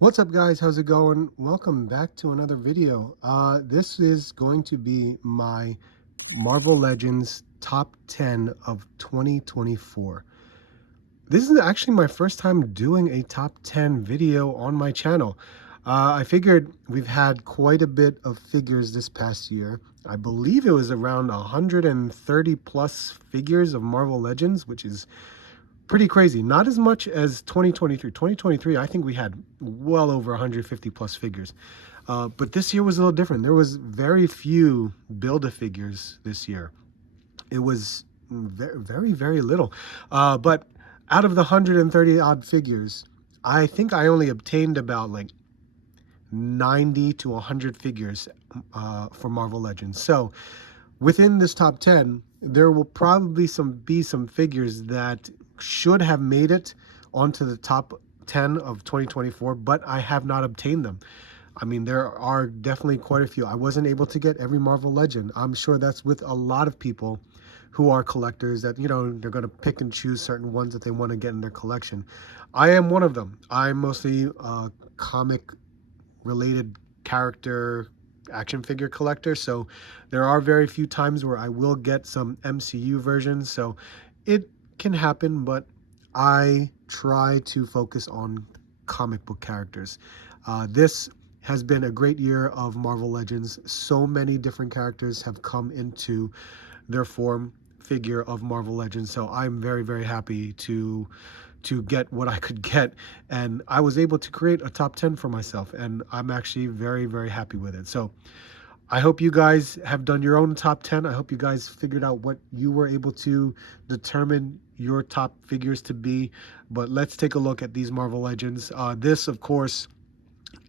What's up guys, how's it going? Welcome back to another video. This is going to be my Marvel Legends top 10 of 2024. This is actually my first time doing a top 10 video on my channel. I figured we've had quite a bit of figures this past year. I believe it was around 130 plus figures of Marvel Legends, which is pretty crazy. Not as much as 2023. 2023, I think we had well over 150 plus figures. But this year was a little different. There was very few Build-A-Figures this year. It was very, very little. But out of the 130 odd figures, I think I only obtained about like 90 to 100 figures for Marvel Legends. So within this top 10, there will probably be some figures that should have made it onto the top 10 of 2024, but I have not obtained them. I mean, there are definitely quite a few. I wasn't able to get every Marvel Legend. I'm sure that's with a lot of people who are collectors that, you know, they're going to pick and choose certain ones that they want to get in their collection. I am one of them. I'm mostly a comic related character action figure collector, so there are very few times where I will get some MCU versions, so it can happen, but I try to focus on comic book characters. This has been a great year of Marvel Legends. So many different characters have come into their form figure of Marvel Legends, so I'm very, very happy to get what I could get, and I was able to create a top 10 for myself, and I'm actually very, very happy with it. So I hope you guys have done your own top 10. I hope you guys figured out what you were able to determine your top figures to be. But let's take a look at these Marvel Legends. This, of course,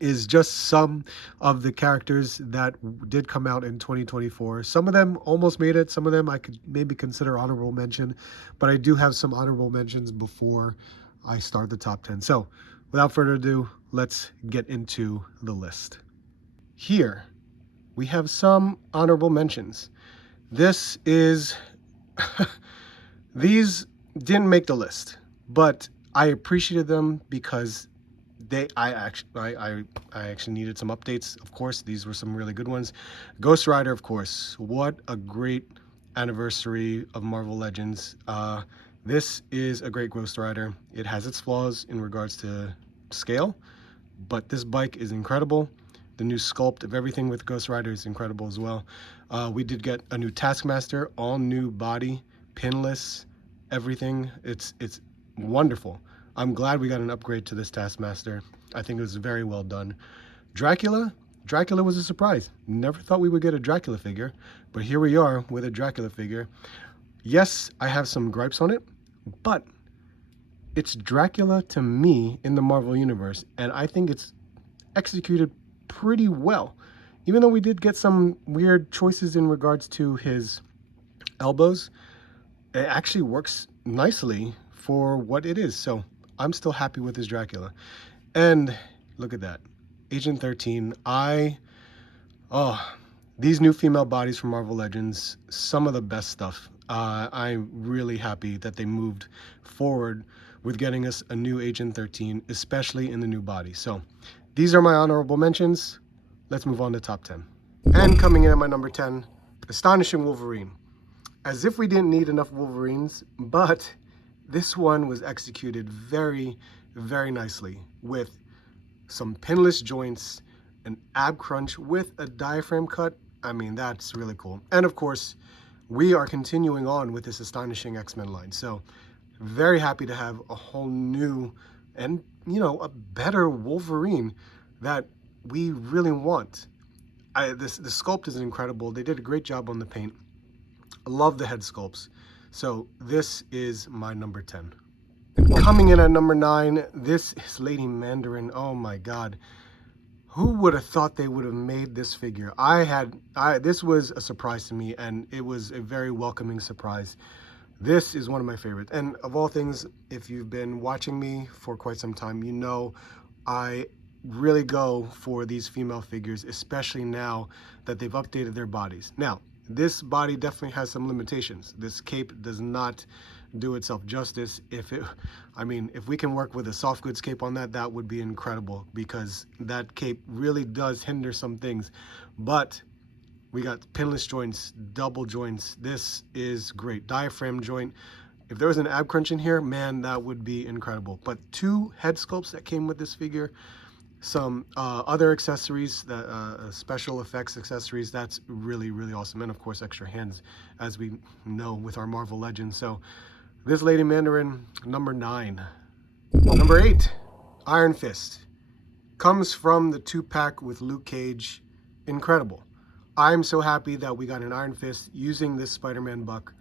is just some of the characters that did come out in 2024. Some of them almost made it. Some of them I could maybe consider honorable mention. But I do have some honorable mentions before I start the top 10. So without further ado, let's get into the list. Here we have some honorable mentions. This is, these didn't make the list, but I appreciated them because I actually needed some updates. Of course, these were some really good ones. Ghost Rider, of course, what a great anniversary of Marvel Legends. This is a great Ghost Rider. It has its flaws in regards to scale, but this bike is incredible. The new sculpt of everything with Ghost Rider is incredible as well. We did get a new Taskmaster, all new body, pinless, everything. It's wonderful. I'm glad we got an upgrade to this Taskmaster. I think it was very well done. Dracula was a surprise. Never thought we would get a Dracula figure, but here we are with a Dracula figure. Yes, I have some gripes on it, but it's Dracula to me in the Marvel Universe, and I think it's executed pretty well. Even though we did get some weird choices in regards to his elbows, it actually works nicely for what it is. So I'm still happy with his Dracula. And look at that, Agent 13. These new female bodies from Marvel Legends, some of the best stuff. I'm really happy that they moved forward with getting us a new Agent 13, especially in the new body. So these are my honorable mentions. Let's move on to top 10. And coming in at my number 10, Astonishing Wolverine. As if we didn't need enough Wolverines, but this one was executed very, very nicely with some pinless joints, an ab crunch with a diaphragm cut. I mean, that's really cool. And of course, we are continuing on with this Astonishing X-Men line. So very happy to have a whole new and, you know, a better Wolverine that we really want. The sculpt is incredible. They did a great job on the paint. I love the head sculpts. So this is my number 10. And coming in at number 9, this is Lady Mandarin. Oh my God. Who would have thought they would have made this figure? This was a surprise to me, and it was a very welcoming surprise. This is one of my favorites. And of all things, if you've been watching me for quite some time, you know I really go for these female figures, especially now that they've updated their bodies. Now, this body definitely has some limitations. This cape does not do itself justice. I mean, if we can work with a soft goods cape on that, that would be incredible, because that cape really does hinder some things. But we got pinless joints, double joints. This is great. Diaphragm joint. If there was an ab crunch in here, man, that would be incredible. But 2 head sculpts that came with this figure, some other accessories, special effects accessories, that's really, really awesome. And of course, extra hands, as we know with our Marvel Legends. So this Lady Mandarin, number 9. Number 8, Iron Fist. Comes from the 2-pack with Luke Cage. Incredible. I'm so happy that we got an Iron Fist using this Spider-Man buck.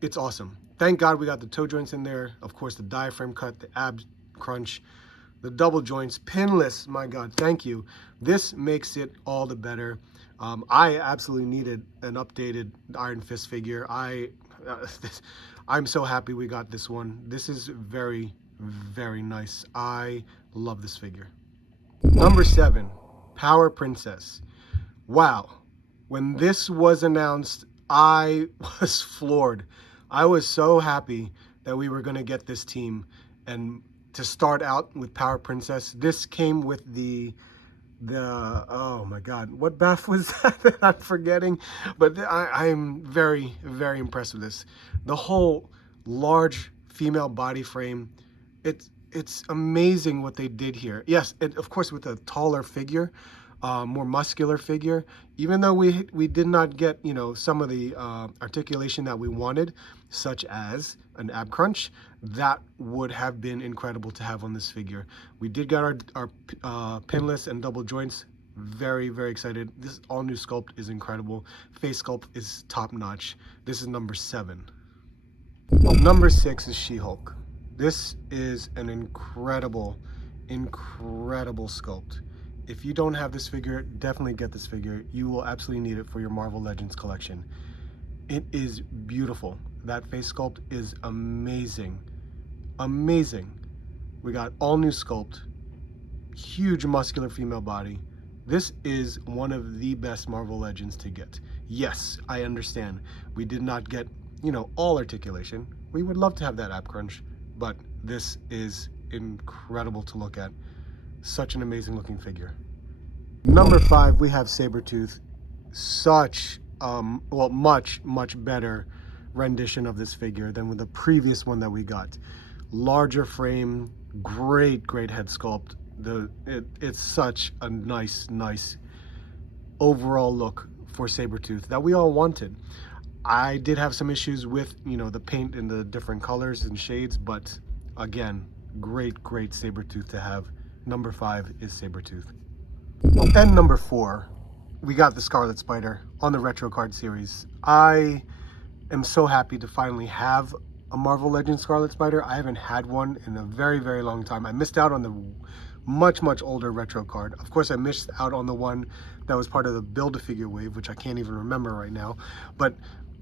It's awesome. Thank God we got the toe joints in there. Of course, the diaphragm cut, the ab crunch, the double joints, pinless. My God, thank you. This makes it all the better. I absolutely needed an updated Iron Fist figure. I'm so happy we got this one. This is very, very nice. I love this figure. Number 7, Power Princess. Wow. When this was announced, I was floored. I was so happy that we were going to get this team. And to start out with Power Princess, this came with the oh my God, what bath was that I'm forgetting? But I'm very, very impressed with this. The whole large female body frame, it's amazing what they did here. Yes, of course, with a taller figure, more muscular figure, even though we did not get, you know, some of the articulation that we wanted, such as an ab crunch, that would have been incredible to have on this figure. We did get our pinless and double joints. Very, very excited. This all new sculpt is incredible. Face sculpt is top notch. This is number 7. Number 6 is She-Hulk. This is an incredible, incredible sculpt. If you don't have this figure, definitely get this figure. You will absolutely need it for your Marvel Legends collection. It is beautiful. That face sculpt is amazing. Amazing. We got all new sculpt, huge muscular female body. This is one of the best Marvel Legends to get. Yes, I understand. We did not get, you know, all articulation. We would love to have that ab crunch, but this is incredible to look at. Such an amazing looking figure. Number 5, we have Sabertooth. Such well, much better rendition of this figure than with the previous one that we got. Larger frame, great head sculpt. It's such a nice overall look for Sabertooth that we all wanted. I did have some issues with, you know, the paint in the different colors and shades, but again, great Sabertooth to have. Number 5 is Sabertooth. And number 4, we got the Scarlet Spider on the Retro Card series. I am so happy to finally have a Marvel Legends Scarlet Spider. I haven't had one in a very, very long time. I missed out on the much older Retro Card. Of course, I missed out on the one that was part of the Build-A-Figure wave, which I can't even remember right now. But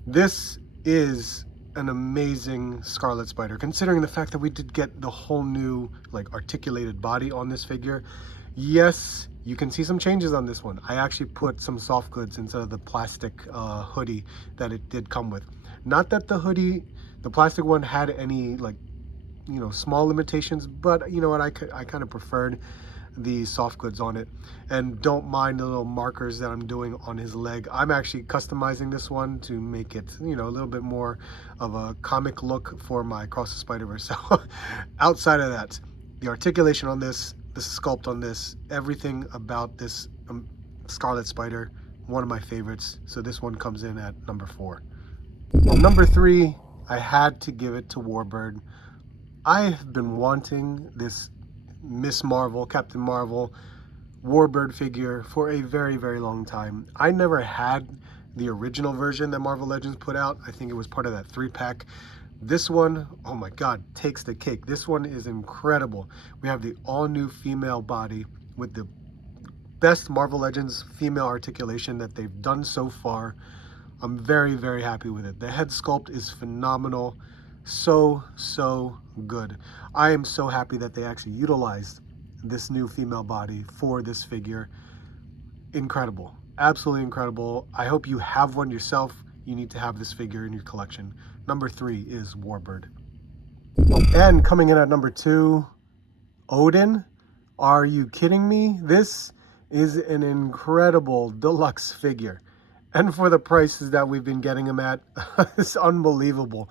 this is an amazing Scarlet Spider, considering the fact that we did get the whole new, like, articulated body on this figure. Yes, you can see some changes on this one. I actually put some soft goods instead of the plastic hoodie that it did come with. Not that the hoodie, the plastic one, had any, like, you know, small limitations, but you know what, I kind of preferred the soft goods on it. And don't mind the little markers that I'm doing on his leg. I'm actually customizing this one to make it, you know, a little bit more of a comic look for my Across the Spider-Verse. So outside of that, the articulation on this, the sculpt on this, everything about this Scarlet Spider, one of my favorites. So this one comes in at number 4. Number 3, I had to give it to Warbird. I have been wanting this Miss Marvel, Captain Marvel, Warbird figure for a very, very long time. I never had the original version that Marvel Legends put out. I think it was part of that 3-pack. This one, oh my God, takes the cake. This one is incredible. We have the all-new female body with the best Marvel Legends female articulation that they've done so far. I'm very, very happy with it. The head sculpt is phenomenal. So good. I am so happy that they actually utilized this new female body for this figure. Incredible. Absolutely incredible. I hope you have one yourself. You need to have this figure in your collection. Number 3 is Warbird. And coming in at number 2, Odin. Are you kidding me? This is an incredible deluxe figure. And for the prices that we've been getting him at, it's unbelievable.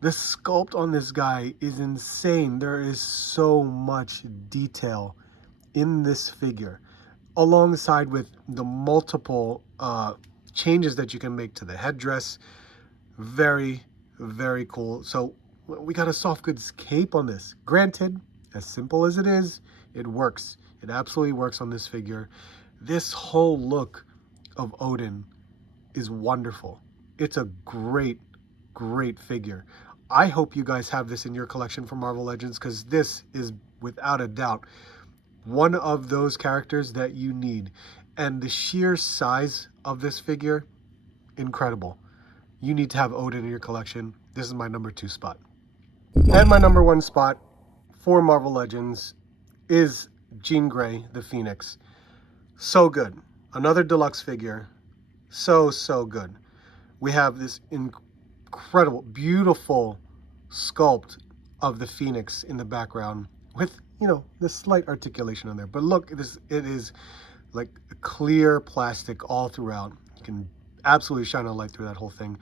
The sculpt on this guy is insane. There is so much detail in this figure, alongside with the multiple changes that you can make to the headdress. Very, very cool. So we got a soft goods cape on this. Granted, as simple as it is, it works. It absolutely works on this figure. This whole look of Odin is wonderful. It's a great, great figure. I hope you guys have this in your collection for Marvel Legends, because this is without a doubt one of those characters that you need. And the sheer size of this figure, incredible. You need to have Odin in your collection. This is my number 2 spot. And my number 1 spot for Marvel Legends is Jean Grey, the Phoenix. So good. Another deluxe figure. So good. We have this incredible, beautiful sculpt of the Phoenix in the background with, you know, this slight articulation on there. But look, it is like a clear plastic all throughout. You can absolutely shine a light through that whole thing.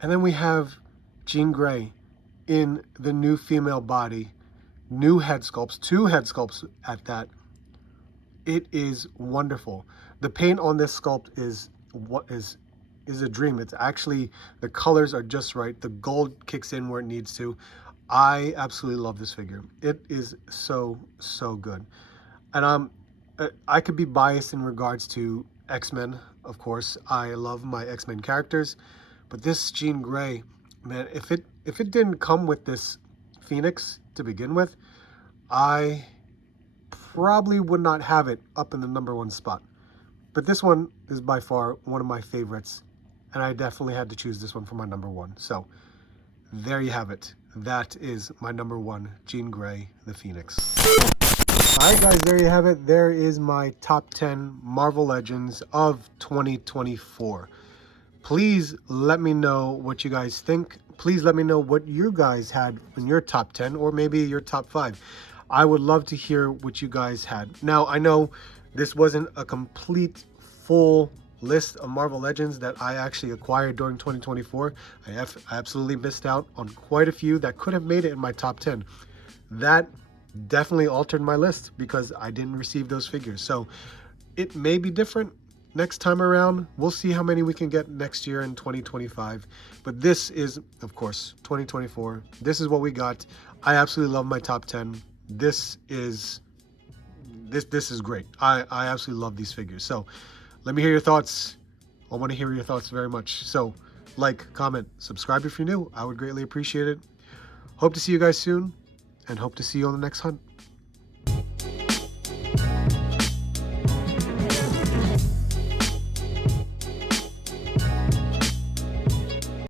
And then we have Jean Grey in the new female body, new head sculpts, 2 head sculpts at that. It is wonderful. The paint on this sculpt is what is a dream. It's actually, the colors are just right. The gold kicks in where it needs to. I absolutely love this figure. It is so good. And I could be biased in regards to X-Men, of course. I love my X-Men characters, but this Jean Grey, man, if it didn't come with this Phoenix to begin with, I probably would not have it up in the number 1 spot. But this one is by far one of my favorites, and I definitely had to choose this one for my number 1. So there you have it. That is my number 1, Jean Grey, the Phoenix. Alright guys, there you have it. There is my top 10 Marvel Legends of 2024. Please let me know what you guys think. Please let me know what you guys had in your top 10, or maybe your top 5. I would love to hear what you guys had. Now, I know this wasn't a complete, full list of Marvel Legends that I actually acquired during 2024. I absolutely missed out on quite a few that could have made it in my top 10. That definitely altered my list because I didn't receive those figures. So it may be different next time around. We'll see how many we can get next year in 2025. But this is, of course, 2024. This is what we got. I absolutely love my top 10. This is great. I absolutely love these figures. So let me hear your thoughts. I want to hear your thoughts very much. So like, comment, subscribe if you're new. I would greatly appreciate it. Hope to see you guys soon, and hope to see you on the next hunt.